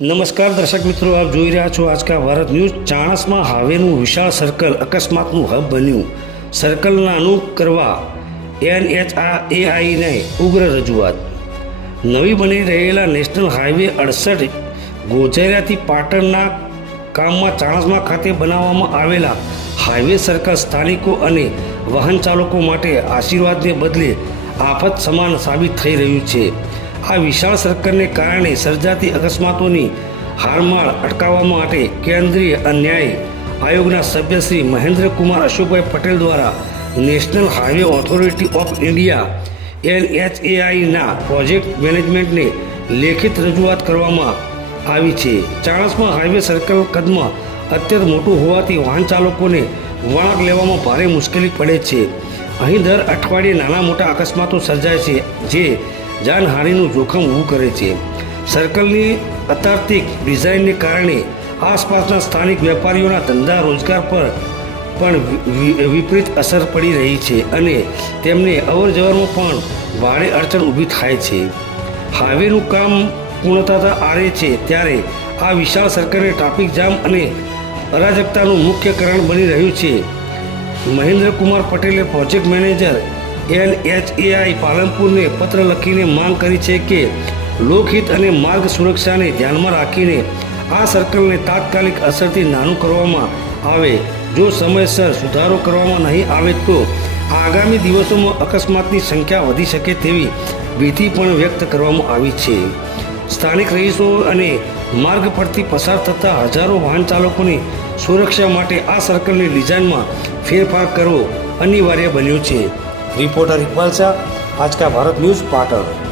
નમસ્કાર દર્શક મિત્રો, આપ જોઈ રહ્યા છો આજકા ભારત ન્યૂઝ. ચાણસમાં હાવેનું વિશાળ સર્કલ અકસ્માતનું હબ બન્યું. સર્કલના નાનું કરવા એનએચઆરએઆઈને ઉગ્ર રજૂઆત. નવી બની રહેલા નેશનલ હાઈવે અડસઠ ગોઝરિયાથી પાટણના કામમાં ચાણસમા ખાતે બનાવવામાં આવેલા હાઈવે સર્કલ સ્થાનિકો અને વાહન ચાલકો માટે આશીર્વાદને બદલે આફત સમાન સાબિત થઈ રહ્યું છે. આ વિશાળ સર્કલને કારણે સર્જાતી અકસ્માતોની હારમાળ અટકાવવા માટે કેન્દ્રીય ન્યાય આયોગના સભ્ય શ્રી મહેન્દ્રકુમાર અશોકભાઈ પટેલ દ્વારા national highway authority of India, એનએચએઆઈના project મેનેજમેન્ટને લેખિત રજૂઆત કરવામાં આવી છે. ચાણસમાં હાઈવે સર્કલ કદમાં અત્યંત મોટું હોવાથી વાહન ચાલકોને વળાંક લેવામાં ભારે મુશ્કેલી પડે છે. અહીં દર અઠવાડિયે નાના મોટા અકસ્માતો સર્જાય છે, જે જાનહાનિનું જોખમ ઊભું કરે છે. સર્કલની અતાર્તિક ડિઝાઇનને કારણે આસપાસના સ્થાનિક વેપારીઓના ધંધા રોજગાર પર પણ વિપરીત અસર પડી રહી છે અને તેમને અવર જવરમાં પણ ભારે અડચણ ઊભી થાય છે. હાઈવેનું કામ પૂર્ણતા આરે છે ત્યારે આ વિશાળ સર્કલને ટ્રાફિક જામ અને અરાજકતાનું મુખ્ય કારણ બની રહ્યું છે. મહેન્દ્રકુમાર પટેલે પ્રોજેક્ટ મેનેજર એનએચએઆઈ પાલનપુરને પત્ર લખીને માંગ કરી છે કે લોકહિત અને માર્ગ સુરક્ષાને ધ્યાનમાં રાખીને આ સર્કલને તાત્કાલિક અસરથી નાનું કરવામાં આવે. જો સમયસર સુધારો કરવામાં નહીં આવે તો આગામી દિવસોમાં અકસ્માતની સંખ્યા વધી શકે તેવી ભીતિ પણ વ્યક્ત કરવામાં આવી છે. સ્થાનિક રહીશો અને માર્ગ પરથી પસાર થતા હજારો વાહન ચાલકોની સુરક્ષા માટે આ સર્કલની ડિઝાઇનમાં ફેરફાર કરવો અનિવાર્ય બન્યું છે. રિપોર્ટર ઇકબાલ શાહ. આજકા ભારત ન્યૂઝ પાટણ.